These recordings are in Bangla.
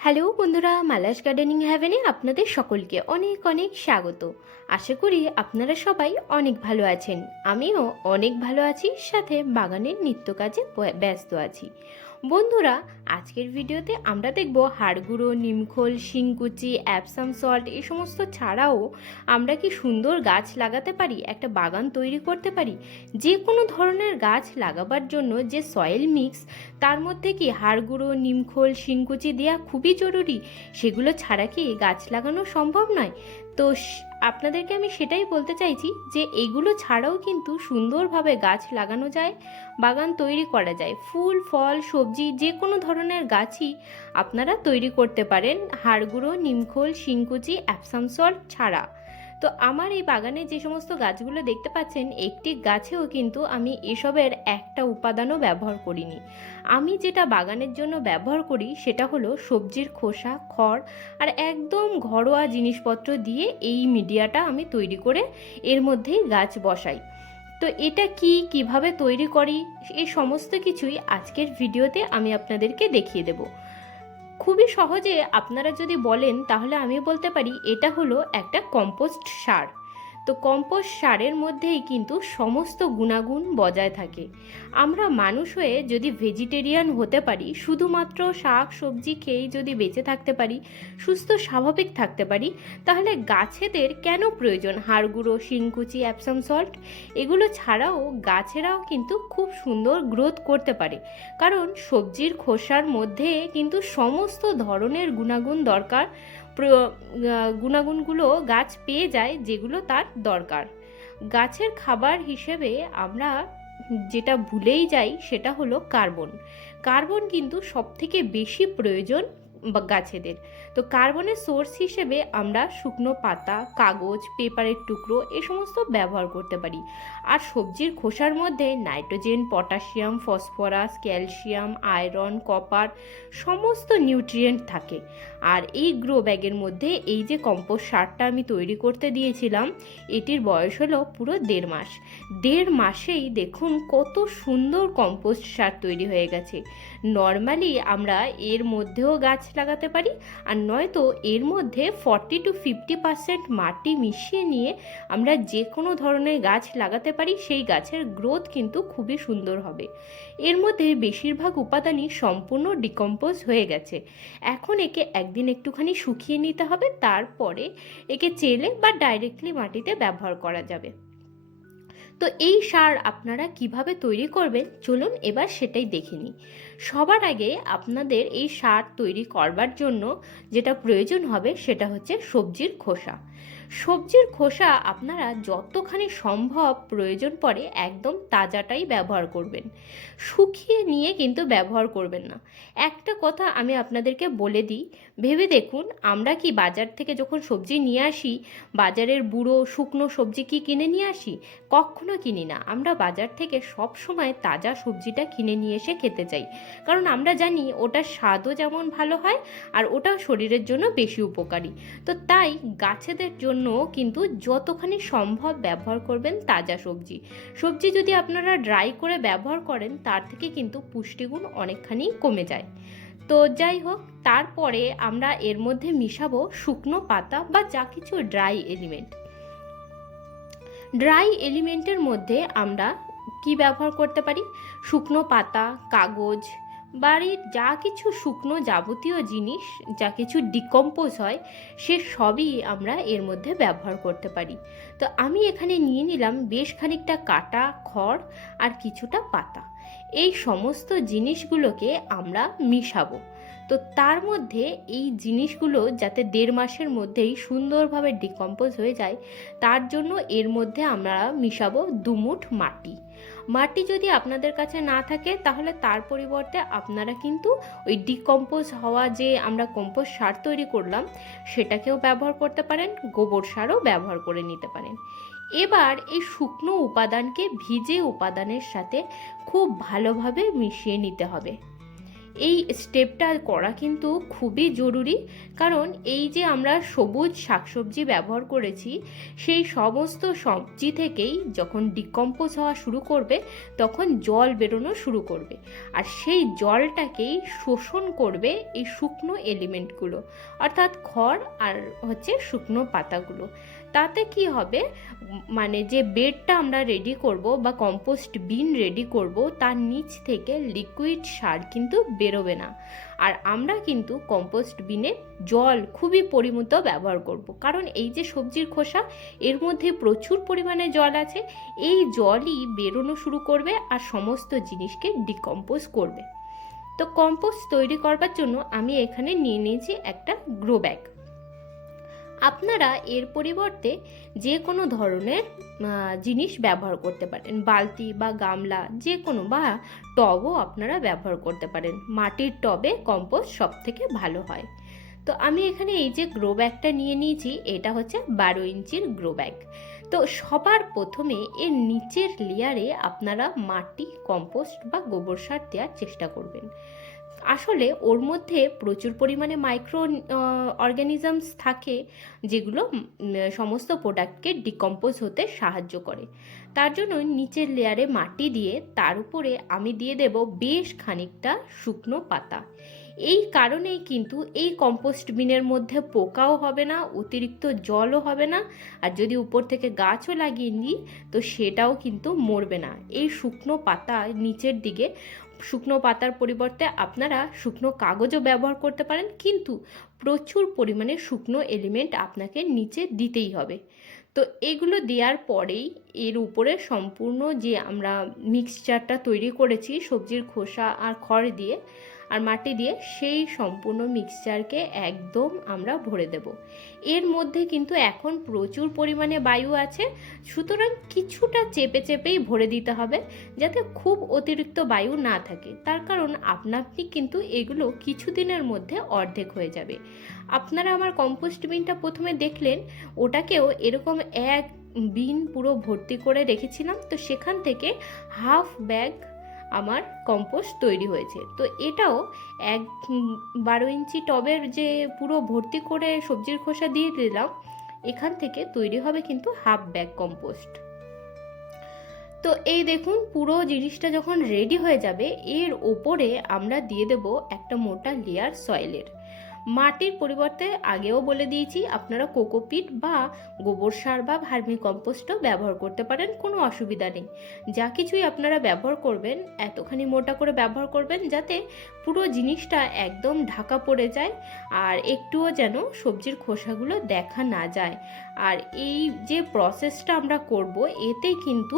হ্যালো বন্ধুরা, মালাস গার্ডেনিং হ্যাভেনে আপনাদের সকলকে অনেক অনেক স্বাগত। আশা করি আপনারা সবাই অনেক ভালো আছেন। আমিও অনেক ভালো আছি, সাথে বাগানের নিত্য কাজে ব্যস্ত আছি। বন্ধুরা, আজকের ভিডিওতে আমরা দেখব হাড়গুঁড়ো, নিমখোল, শিংকুচি, অ্যাপসাম সল্ট এই সমস্ত ছাড়াও আমরা কি সুন্দর গাছ লাগাতে পারি, একটা বাগান তৈরি করতে পারি। যে কোনো ধরনের গাছ লাগাবার জন্য যে সয়েল মিক্স, তার মধ্যে কি হাড়গুঁড়ো, নিমখোল, শিংকুচি দেওয়া খুবই জরুরি। সেগুলো ছাড়া কি গাছ লাগানো সম্ভব নয়। তো আপনাদেরকে আমি সেটাই বলতে চাইছি যে এগুলো ছাড়াও কিন্তু সুন্দরভাবে গাছ লাগানো যায়, বাগান তৈরি করা যায়। ফুল, ফল, সবজি যে কোনো ধরনের গাছই আপনারা তৈরি করতে পারেন হাড়গুঁড়ো, নিমখোল, শিংকুচি, অ্যাপসাম সল্ট ছাড়া। তো আমার এই বাগানে যে সমস্ত গাছগুলো দেখতে পাচ্ছেন, একটি গাছেও কিন্তু আমি এসবের একটা উপাদানও ব্যবহার করিনি। আমি যেটা বাগানের জন্য ব্যবহার করি সেটা হলো সবজির খোসা, খড় আর একদম ঘরোয়া জিনিসপত্র দিয়ে এই মিডিয়াটা আমি তৈরি করে এর মধ্যেই গাছ বসাই। তো এটা কিভাবে তৈরি করি, এই সমস্ত কিছুই আজকের ভিডিওতে আমি আপনাদেরকে দেখিয়ে দেব। খুবই সহজে আপনারা যদি বলেন তাহলে আমি বলতে পারি এটা হলো একটা কম্পোস্ট সার। তো কম্পোস্ট সারের মধ্যেই কিন্তু সমস্ত গুণাগুণ বজায় থাকে। আমরা মানুষ হয়ে যদি ভেজিটেরিয়ান হতে পারি, শুধুমাত্র শাক সবজি খেয়েই যদি বেঁচে থাকতে পারি, সুস্থ স্বাভাবিক থাকতে পারি, তাহলে গাছেদের কেন প্রয়োজন হাড়গুঁড়ো, শিংকুচি, অ্যাপসাম সল্ট? এগুলো ছাড়াও গাছেরাও কিন্তু খুব সুন্দর গ্রোথ করতে পারে, কারণ সবজির খোসার মধ্যে কিন্তু সমস্ত ধরনের গুণাগুণ দরকার, গুণাগুণগুলো গাছ পেয়ে যায় যেগুলো তার দরকার। গাছের খাবার হিসেবে আমরা যেটা ভুলেই যাই সেটা হলো কার্বন। কার্বন কিন্তু সবথেকে বেশি প্রয়োজন গাছেদের। তো কার্বনের সোর্স হিসেবে আমরা শুকনো পাতা, কাগজ, পেপারের টুকরো এ সমস্ত ব্যবহার করতে পারি। আর সবজির খোসার মধ্যে nitrogen, potassium, phosphorus, calcium, iron, copper সমস্ত নিউট্রিয়েন্ট থাকে। আর এই গ্রো ব্যাগের মধ্যে এই যে কম্পোস্ট সারটা আমি তৈরি করতে দিয়েছিলাম, এটির বয়স হলো পুরো 1.5 মাস। 1.5 মাসেই দেখুন কত সুন্দর কম্পোস্ট সার তৈরি হয়ে গেছে। নর্মালি আমরা এর মধ্যেও গাছ লাগাতে পারি, আর নয়তো এর মধ্যে 40-50% মাটি মিশিয়ে নিয়ে আমরা যে কোনো ধরনের গাছ লাগাতে পারি। সেই গাছের গ্রোথ কিন্তু খুবই সুন্দর হবে। এর মধ্যে বেশিরভাগ উপাদানই সম্পূর্ণ ডিকম্পোজ হয়ে গেছে। এখন একে একদিন একটুখানি শুকিয়ে নিতে হবে, তারপরে একে চেলে বা ডাইরেক্টলি মাটিতে ব্যবহার করা যাবে। তো এই সার আপনারা কিভাবে তৈরি করবেন চলুন এবার সেটাই দেখে নিই। সবার আগে আপনাদের এই সার তৈরি করবার জন্য যেটা প্রয়োজন হবে সেটা হচ্ছে সবজির খোসা। সবজির খোসা আপনারা যতখানি সম্ভব প্রয়োজন পড়ে একদম তাজাটাই ব্যবহার করবেন, শুকিয়ে নিয়ে কিন্তু ব্যবহার করবেন না। একটা কথা আমি আপনাদেরকে বলে দিই, ভেবে দেখুন আমরা কি বাজার থেকে যখন সবজি নিয়ে আসি, বাজারের বুড়ো শুকনো সবজি কি কিনে নিয়ে আসি? কখনো কিনি না। আমরা বাজার থেকে সব সময় তাজা সবজিটা কিনে নিয়ে এসে খেতে চাই, কারণ আমরা জানি ওটার স্বাদও যেমন ভালো হয় আর ওটাও শরীরের জন্য বেশি উপকারী। তো তাই গাছেদের জন্য কিন্তু যতখানি সম্ভব ব্যবহার করবেন তাজা সবজি। সবজি যদি আপনারা ড্রাই করে ব্যবহার করেন তার থেকে কিন্তু পুষ্টিগুণ অনেকখানি কমে যায়। তো যাই হোক, তারপরে আমরা এর মধ্যে মিশাবো শুকনো পাতা বা যা কিছু ড্রাই এলিমেন্ট। ড্রাই এলিমেন্টের মধ্যে আমরা কি ব্যবহার করতে পারি? শুকনো পাতা, কাগজ, বাড়ির যা কিছু শুকনো যাবতীয় জিনিস, যা কিছু ডিকম্পোজ হয় সে সবই আমরা এর মধ্যে ব্যবহার করতে পারি। তো আমি এখানে নিয়ে নিলাম বেশ খানিকটা কাটা খড় আর কিছুটা পাতা। এই সমস্ত জিনিসগুলোকে আমরা মিশাবো। তো তার মধ্যে এই জিনিসগুলো যাতে 1.5 মাসের মধ্যেই সুন্দরভাবে ডিকম্পোজ হয়ে যায়, তার জন্য এর মধ্যে আমরা মিশাবো 2 মুঠ মাটি। মাটি যদি আপনাদের কাছে না থাকে তাহলে তার পরিবর্তে আপনারা কিন্তু ওই ডিকম্পোজ হওয়া যে আমরা কম্পোস্ট সার তৈরি করলাম সেটাকেও ব্যবহার করতে পারেন, গোবর সারও ব্যবহার করে নিতে পারেন। এবার এই শুকনো উপাদানকে ভিজে উপাদানের সাথে খুব ভালোভাবে মিশিয়ে নিতে হবে। এই স্টেপটা করা কিন্তু খুবই জরুরি, কারণ এই যে আমরা সবুজ শাকসবজি ব্যবহার করেছি, সেই সমস্ত সবজি থেকেই যখন ডিকম্পোজ হওয়া শুরু করবে তখন জল বেরোনো শুরু করবে, আর সেই জলটাকেই শোষণ করবে এই শুকনো এলিমেন্টগুলো, অর্থাৎ খড় আর হচ্ছে শুকনো পাতাগুলো। তাতে কি হবে, মানে যে বেডটা আমরা রেডি করব বা কম্পোস্ট বিন রেডি করব, তার নিচ থেকে লিকুইড সার কিন্তু বেরোবে না। আর আমরা কিন্তু কম্পোস্ট বিনে জল খুবই পরিমিত ব্যবহার করব, কারণ এই যে সবজির খোসা, এর মধ্যে প্রচুর পরিমাণে জল আছে। এই জলই বেরোনো শুরু করবে আর সমস্ত জিনিসকে ডিকম্পোজ করবে। তো কম্পোস্ট তৈরি করবার জন্য আমি এখানে নিয়ে নিয়েছি একটা গ্রো ব্যাগ। আপনারা এর পরিবর্তে যে কোনো ধরনের জিনিস ব্যবহার করতে পারেন, বালতি বা গামলা যে কোনো, বা টবও আপনারা ব্যবহার করতে পারেন। মাটির টবে কম্পোস্ট সব থেকে ভালো হয়। তো আমি এখানে এই যে গ্রো ব্যাগটা নিয়ে নিয়েছি, এটা হচ্ছে 12 ইঞ্চির গ্রো ব্যাগ। তো সবার প্রথমে এর নিচের লেয়ারে আপনারা মাটি, কম্পোস্ট বা গোবর সার দেওয়ার চেষ্টা করবেন। আসলে ওর মধ্যে প্রচুর পরিমাণে মাইক্রো অর্গানিজমস থাকে, যেগুলো সমস্ত প্রোডাক্টকে ডিকম্পোজ হতে সাহায্য করে। তার জন্য নিচের লেয়ারে মাটি দিয়ে তার উপরে আমি দিয়ে দেব বেশ খানিকটা শুকনো পাতা। এই কারণেই কিন্তু এই কম্পোস্ট বিনের মধ্যে পোকাও হবে না, অতিরিক্ত জলও হবে না, আর যদি উপর থেকে গাছও লাগিয়ে নিই তো সেটাও কিন্তু মরবে না। এই শুকনো পাতা নিচের দিকে, শুকনো পাতার পরিবর্তে আপনারা শুকনো কাগজও ব্যবহার করতে পারেন, কিন্তু প্রচুর পরিমাণে শুকনো এলিমেন্ট আপনাকে নিচে দিতেই হবে। তো এগুলো দেওয়ার পরেই এর উপরে সম্পূর্ণ যে আমরা মিক্সচারটা তৈরি করেছি সবজির খোসা আর খড় দিয়ে আর মাটি দিয়ে, সেই সম্পূর্ণ মিক্সচারকে একদম আমরা ভরে দেব। এর মধ্যে কিন্তু এখন প্রচুর পরিমাণে বায়ু আছে, সুতরাং কিছুটা চেপে চেপেই ভরে দিতে হবে, যাতে খুব অতিরিক্ত বায়ু না থাকে। তার কারণ আপনি কিন্তু এগুলো কিছুদিনের মধ্যে অর্ধেক হয়ে যাবে। আপনারা আমার কম্পোস্ট বিনটা প্রথমে দেখলেন, ওটাকেও এরকম এক বিন পুরো ভর্তি করে রেখেছিলাম, তো সেখান থেকে হাফ ব্যাগ আমার কম্পোস্ট তৈরি হয়েছে। তো এটাও 12 ইঞ্চি টবের যে পুরো ভর্তি করে সবজির খোসা দিয়ে দিলাম, এখান থেকে তৈরি হবে কিন্তু হাফ ব্যাগ কম্পোস্ট। তো এই দেখুন, পুরো জিনিসটা যখন রেডি হয়ে যাবে, এর ওপরে আমরা দিয়ে দেব একটা মোটা লেয়ার সয়েলের। মাটির পরিবর্তে আগেও বলে দিয়েছি, আপনারা কোকোপিট বা গোবর সার বা ভার্মি কম্পোস্টও ব্যবহার করতে পারেন, কোনো অসুবিধা নেই। যা কিছুই আপনারা ব্যবহার করবেন এতখানি মোটা করে ব্যবহার করবেন, যাতে পুরো জিনিসটা একদম ঢাকা পড়ে যায় আর একটুও যেন সবজির খোসাগুলো দেখা না যায়। আর এই যে প্রসেসটা আমরা করব, এতে কিন্তু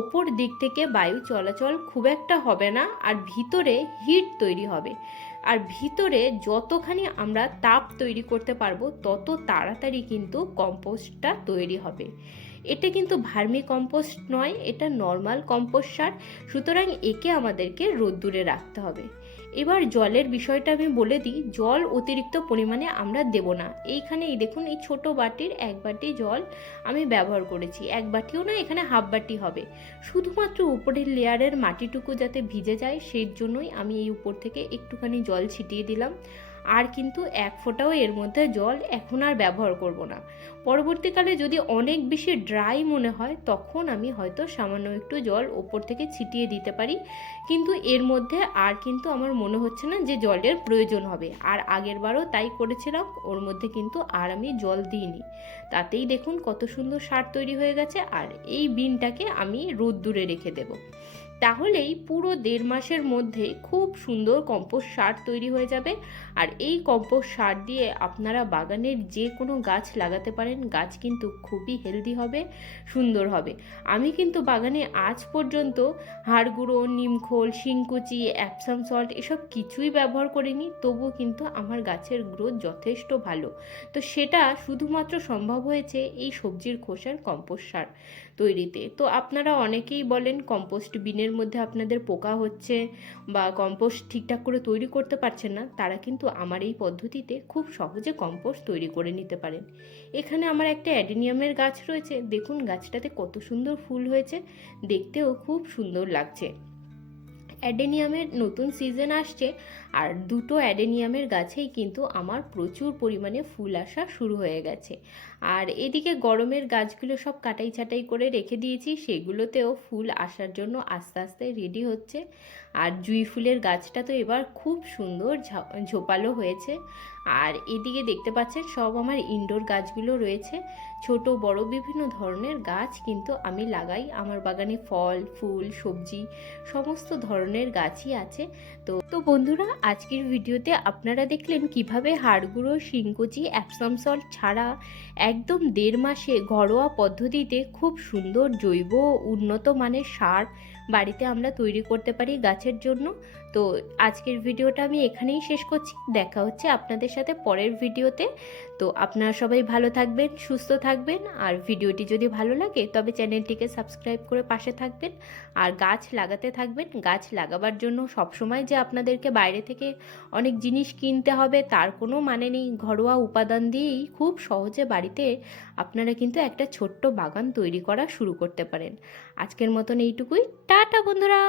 ওপর দিক থেকে বায়ু চলাচল খুব একটা হবে না, আর ভিতরে হিট তৈরি হবে। আর ভিতরে যতখানি আমরা তাপ তৈরি করতে পারবো তত তাড়াতাড়ি কিন্তু কম্পোস্টটা তৈরি হবে। এটা কিন্তু ভার্মি কম্পোস্ট নয়, এটা নর্মাল কম্পোস্ট সার, সুতরাং একে আমাদেরকে রোদ্দুরে রাখতে হবে। এবার জলের বিষয়টা আমি বলে দিই, জল অতিরিক্ত পরিমাণে আমরা দেব না। এইখানে এই দেখুন, এই ছোট বাটির 1 বাটি জল আমি ব্যবহার করেছি, 1 বাটিও না, এখানে হাফ বাটি হবে। শুধুমাত্র উপরের লেয়ারের মাটিটুকু যাতে ভিজে যায় সেই জন্যই আমি এই উপর থেকে একটুখানি জল ছিটিয়ে দিলাম। আর কিন্তু 1 ফোঁটাও এর মধ্যে জল এখন আর ব্যবহার করব না। পরবর্তীকালে যদি অনেক বেশি ড্রাই মনে হয়, তখন আমি হয়তো সামান্য একটু জল ওপর থেকে ছিটিয়ে দিতে পারি, কিন্তু এর মধ্যে আর কিন্তু আমার মনে হচ্ছে না যে জলের প্রয়োজন হবে। আর আগের বারও তাই করেছিলাম, ওর মধ্যে কিন্তু আর আমি জল দিইনি। তাতেই দেখুন কত সুন্দর সার তৈরি হয়ে গেছে। আর এই বিনটাকে আমি রোদ্দুরে রেখে দেবো, তাহলেই পুরো 1.5 মাসের মধ্যে খুব সুন্দর কম্পোস্ট সার তৈরি হয়ে যাবে। আর এই কম্পোস্ট সার দিয়ে আপনারা বাগানের যে কোনো গাছ লাগাতে পারেন, গাছ কিন্তু খুবই হেলদি হবে, সুন্দর হবে। আমি কিন্তু বাগানে আজ পর্যন্ত হাড় গুঁড়ো, নিমখোল, শিংকুচি, অ্যাপসাম সল্ট এসব কিছুই ব্যবহার করিনি, তবুও কিন্তু আমার গাছের গ্রোথ যথেষ্ট ভালো। তো সেটা শুধুমাত্র সম্ভব হয়েছে এই সবজির খোসার কম্পোস্ট সার তৈরিতে। তো আপনারা অনেকেই বলেন কম্পোস্ট বিনের মধ্যে আপনাদের পোকা হচ্ছে বা কম্পোস্ট ঠিকঠাক করে তৈরি করতে পারছেন না, তারা কিন্তু আমার এই পদ্ধতিতে খুব সহজে কম্পোস্ট তৈরি করে নিতে পারেন। এখানে আমার একটা অ্যাডেনিয়ামের গাছ রয়েছে, দেখুন গাছটাতে কত সুন্দর ফুল হয়েছে, দেখতেও খুব সুন্দর লাগছে। অ্যাডেনিয়ামের নতুন সিজন আসছে, আর দুটো অ্যাডেনিয়ামের গাছেই কিন্তু আমার প্রচুর পরিমাণে ফুল আসা শুরু হয়ে গেছে। আর এদিকে গরমের গাছগুলো সব কাটাই ছাটাই করে রেখে দিয়েছি, সেগুলোতেও ফুল আসার জন্য আস্তে আস্তে রেডি হচ্ছে। আর জুঁই ফুলের গাছটা তো এবার খুব সুন্দর ঝোপালো হয়েছে। আর এদিকে দেখতে পাচ্ছেন সব আমার ইনডোর গাছগুলো রয়েছে, ছোট বড় বিভিন্ন ধরনের গাছ কিন্তু আমি লাগাই। আমার বাগানে ফল ফুল সবজি সমস্ত ধরনের গাছই আছে। তো বন্ধুরা, আজকের ভিডিওতে আপনারা দেখলেন কিভাবে হাড়গুঁড়ো শিংকুচি অ্যাপসাম সল্ট ছাড়া একদম 1.5 মাসে ঘরোয়া পদ্ধতিতে খুব সুন্দর জৈব উন্নত মানের সার বাড়িতে আমরা তৈরি করতে পারি গাছের জন্য। তো আজকের ভিডিওটা আমি এখানেই শেষ করছি, দেখা হচ্ছে আপনাদের সাথে পরের ভিডিওতে। তো আপনারা সবাই ভালো থাকবেন, সুস্থ থাকবেন, আর ভিডিওটি যদি ভালো লাগে তবে চ্যানেলটিকে সাবস্ক্রাইব করে পাশে থাকবেন আর গাছ লাগাতে থাকবেন। গাছ লাগাবার জন্য সবসময় যে আপনাদেরকে বাইরে থেকে অনেক জিনিস কিনতে হবে তার কোনো মানে নেই, ঘরোয়া উপাদান দিয়েই খুব সহজে বাড়িতে আপনারা কিন্তু একটা ছোট্ট বাগান তৈরি করা শুরু করতে পারেন। আজকের মতন এইটুকুই, টাটা বন্ধুরা।